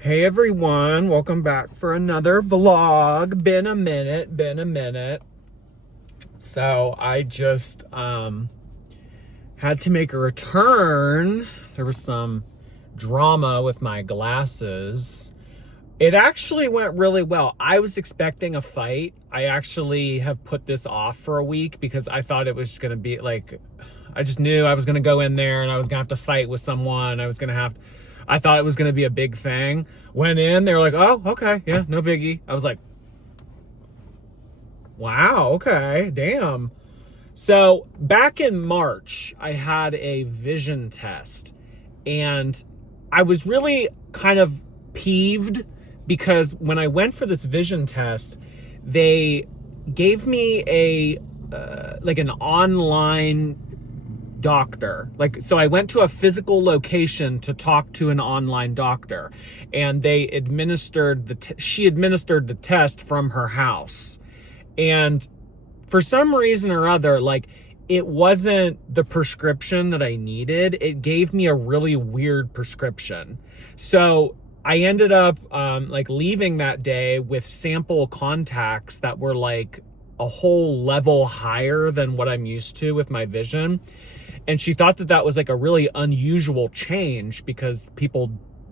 Hey everyone, welcome back for another vlog. Been a minute. So I just had to make a return. There was some drama with my glasses. It actually went really well. I was expecting a fight. I actually have put this off for a week because I thought it was gonna be like, I just knew I was gonna go in there and I was gonna have to fight with someone. I thought it was gonna be a big thing. Went in, they were like, oh, okay, yeah, no biggie. I was like, wow, okay, damn. So back in March, I had a vision test and I was really kind of peeved because when I went for this vision test, they gave me like an online doctor. So I went to a physical location to talk to an online doctor, and they administered she administered the test from her house. And for some reason or other, it wasn't the prescription that I needed. It gave me a really weird prescription. So I ended up leaving that day with sample contacts that were like a whole level higher than what I'm used to with my vision. And she thought that was like a really unusual change because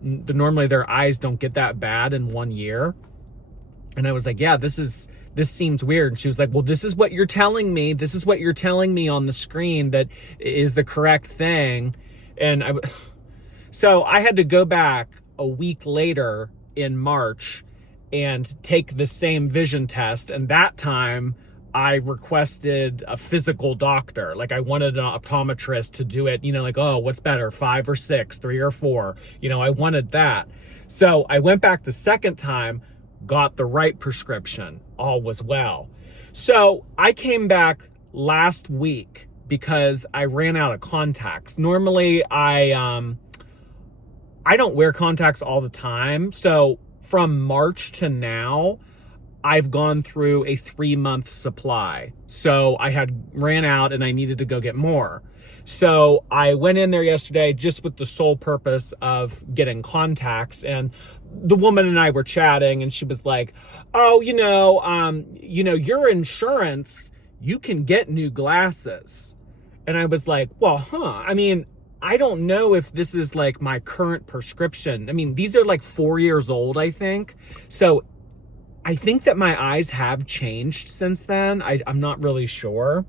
normally their eyes don't get that bad in 1 year. And I was like, yeah, this seems weird. And she was like, well, this is what you're telling me. This is what you're telling me on the screen that is the correct thing. So I had to go back a week later in March and take the same vision test. And that time I requested a physical doctor. I wanted an optometrist to do it, oh, what's better, 5 or 6, 3 or 4? I wanted that. So I went back the second time, got the right prescription, all was well. So I came back last week because I ran out of contacts. Normally I don't wear contacts all the time. So from March to now, I've gone through a 3-month supply. So I had ran out and I needed to go get more. So I went in there yesterday just with the sole purpose of getting contacts. And the woman and I were chatting and she was like, oh, your insurance, you can get new glasses. And I was like, well, I don't know if this is like my current prescription. These are like 4 years old, I think. So I think that my eyes have changed since then. I'm not really sure.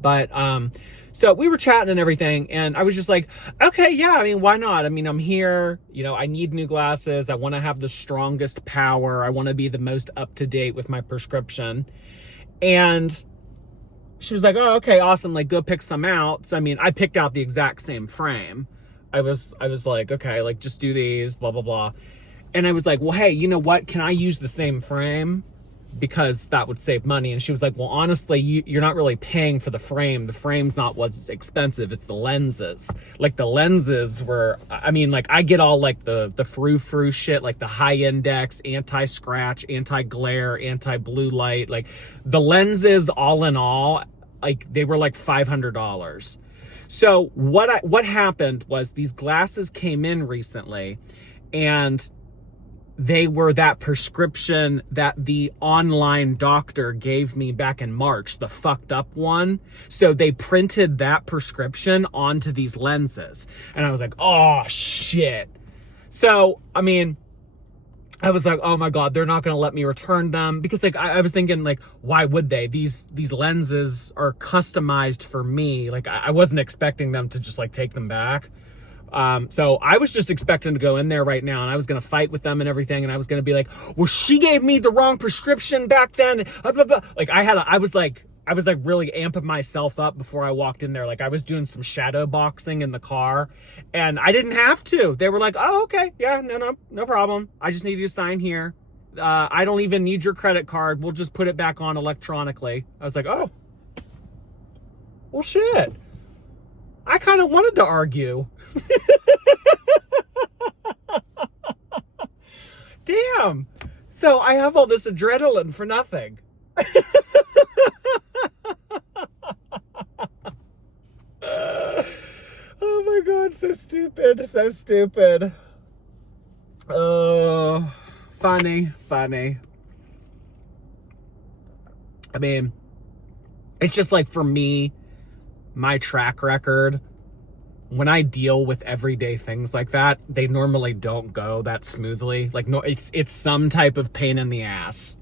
But, so we were chatting and everything, and I was just like, okay, yeah, why not? I'm here, I need new glasses. I want to have the strongest power. I want to be the most up-to-date with my prescription. And she was like, oh, okay, awesome. Go pick some out. So, I picked out the exact same frame. I was like, okay, just do these, blah, blah, blah. And I was like, well, hey, you know what? Can I use the same frame? Because that would save money. And she was like, well, honestly, you're not really paying for the frame. The frame's not what's expensive. It's the lenses. The lenses were, I get all the frou-frou shit, the high index, anti-scratch, anti-glare, anti-blue light. The lenses, all in all, they were $500. So what happened was these glasses came in recently, and they were that prescription that the online doctor gave me back in March, the fucked up one. So they printed that prescription onto these lenses. And I was like, oh, shit. So, I was like, oh my God, they're not going to let me return them. Because I was thinking why would they? These lenses are customized for me. I wasn't expecting them to just take them back. So I was just expecting to go in there right now and I was going to fight with them and everything. And I was going to be like, well, she gave me the wrong prescription back then. I was really amping myself up before I walked in there. I was doing some shadow boxing in the car and I didn't have to. They were like, oh, okay. Yeah, no problem. I just need you to sign here. I don't even need your credit card. We'll just put it back on electronically. I was like, oh, well, shit. I kind of wanted to argue. Damn. So I have all this adrenaline for nothing. Oh my God, so stupid. Funny. I mean, it's just like, for me, my track record, when I deal with everyday things like that, they normally don't go that smoothly. Like, no, it's some type of pain in the ass.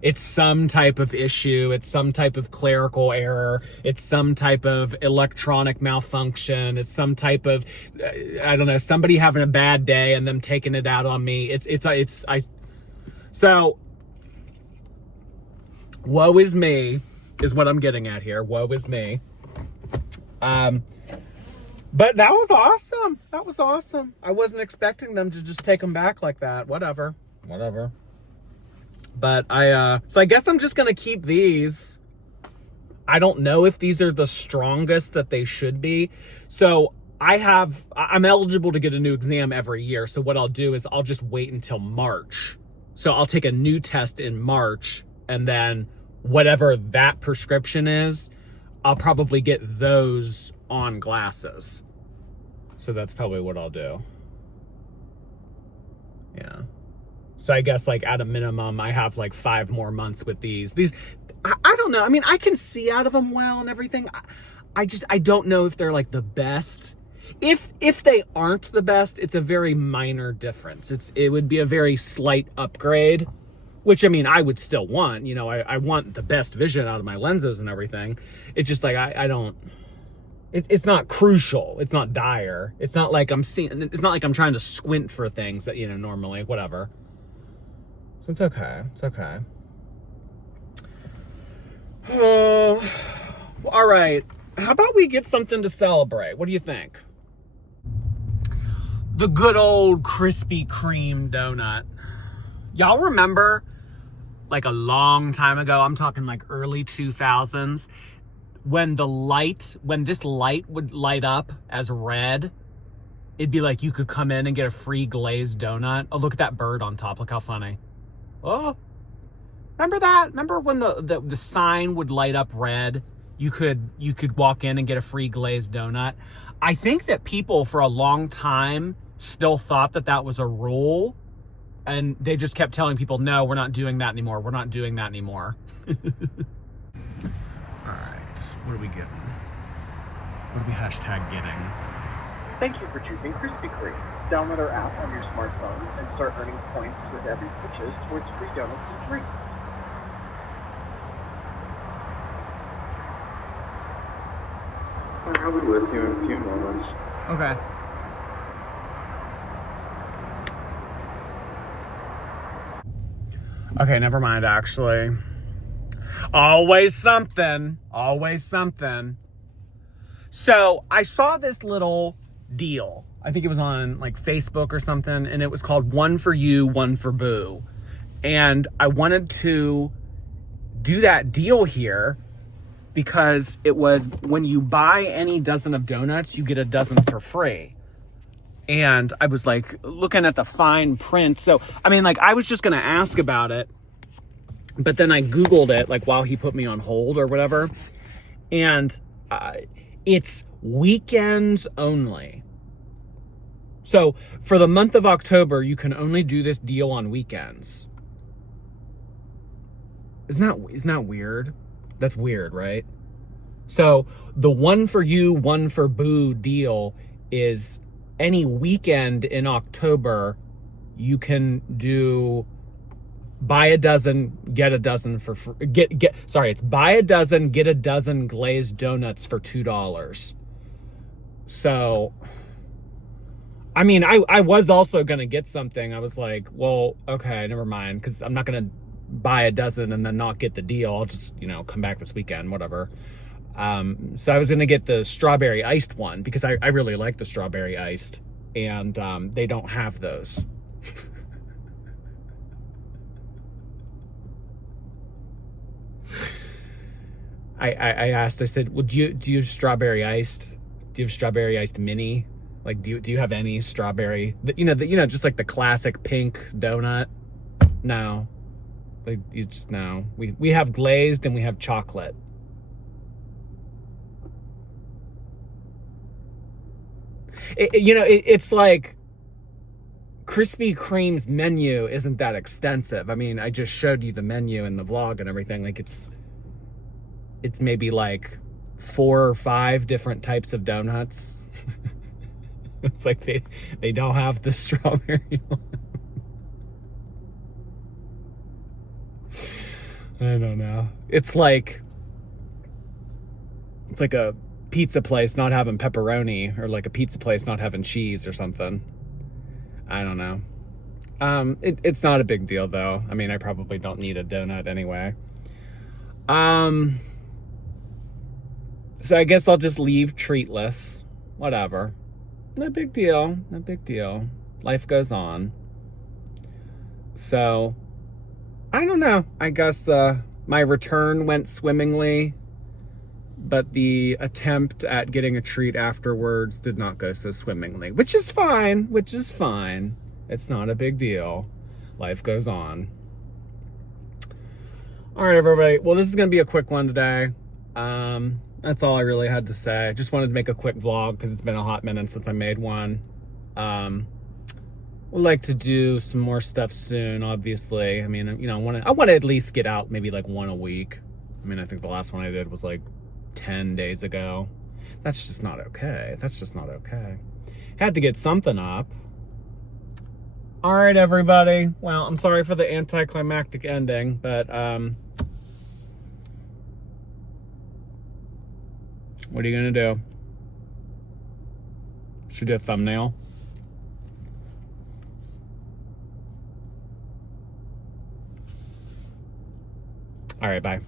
It's some type of issue. It's some type of clerical error. It's some type of electronic malfunction. It's some type of, I don't know, somebody having a bad day and them taking it out on me. So, woe is me is what I'm getting at here. Woe is me. But that was awesome. That was awesome. I wasn't expecting them to just take them back like that. Whatever. But so I guess I'm just going to keep these. I don't know if these are the strongest that they should be. So I'm eligible to get a new exam every year. So what I'll do is I'll just wait until March. So I'll take a new test in March, and then whatever that prescription is, I'll probably get those on glasses. So that's probably what I'll do. Yeah. So I guess, like, at a minimum, I have like 5 more months with these. I don't know. I mean, I can see out of them well and everything. I don't know if they're like the best. If they aren't the best, it's a very minor difference. It would be a very slight upgrade, which, I mean, I would still want. You know, I want the best vision out of my lenses and everything. It's just like I don't. It's not crucial. It's not dire. It's not like I'm trying to squint for things that, you know, normally, whatever. So it's okay. It's okay. All right. How about we get something to celebrate? What do you think? The good old Krispy Kreme donut. Y'all remember, like, a long time ago, I'm talking like early 2000s, when this light would light up as red, it'd be like you could come in and get a free glazed donut. Oh, look at that bird on top. Look how funny. Oh, remember that? Remember when the sign would light up red? You could walk in and get a free glazed donut. I think that people for a long time still thought that was a rule, and they just kept telling people, no, we're not doing that anymore. We're not doing that anymore. All right, what are we getting? What are we #getting? Thank you for choosing Krispy Kreme. Download our app on your smartphone and start earning points with every purchase towards free donuts and drinks. I'll be with you in a few moments. Okay. Okay, never mind, actually. Always something. So I saw this little deal. I think it was on like Facebook or something, and it was called 1 for You, 1 for Boo. And I wanted to do that deal here because it was, when you buy any dozen of donuts, you get a dozen for free. And I was like looking at the fine print. So, I mean, like, I was just going to ask about it, but then I Googled it, like, while he put me on hold or whatever. And it's weekends only. So for the month of October, you can only do this deal on weekends. Isn't that weird? That's weird, right? So the 1 for You, 1 for Boo deal is any weekend in October, you can do buy a dozen, get a dozen for free. It's buy a dozen, get a dozen glazed donuts for $2. So, I mean, I was also going to get something. I was like, well, okay, never mind. Because I'm not going to buy a dozen and then not get the deal. I'll just, come back this weekend, whatever. So I was going to get the strawberry iced one because I really like the strawberry iced. And they don't have those. I asked, I said, well, do you have strawberry iced? Do you have strawberry iced mini? Like, do you have any strawberry, just like the classic pink donut? No, like, no. We have glazed and we have chocolate. It's like Krispy Kreme's menu isn't that extensive. I mean, I just showed you the menu in the vlog and everything. Like it's maybe like 4 or 5 different types of donuts. It's like they don't have the strawberry one. I don't know. It's like a pizza place not having pepperoni, or like a pizza place not having cheese or something. I don't know. It's not a big deal though. I mean, I probably don't need a donut anyway. So I guess I'll just leave treatless. Whatever. No big deal. No big deal. Life goes on. So, I don't know. I guess my return went swimmingly, but the attempt at getting a treat afterwards did not go so swimmingly, which is fine. It's not a big deal. Life goes on. All right, everybody. Well, this is going to be a quick one today. That's all I really had to say. I just wanted to make a quick vlog because it's been a hot minute since I made one. Would like to do some more stuff soon, obviously. I mean, you know, I want to at least get out maybe like one a week. I mean, I think the last one I did was like 10 days ago. That's just not okay. Had to get something up. All right, everybody. Well, I'm sorry for the anticlimactic ending, but what are you gonna do? Should do a thumbnail. All right, bye.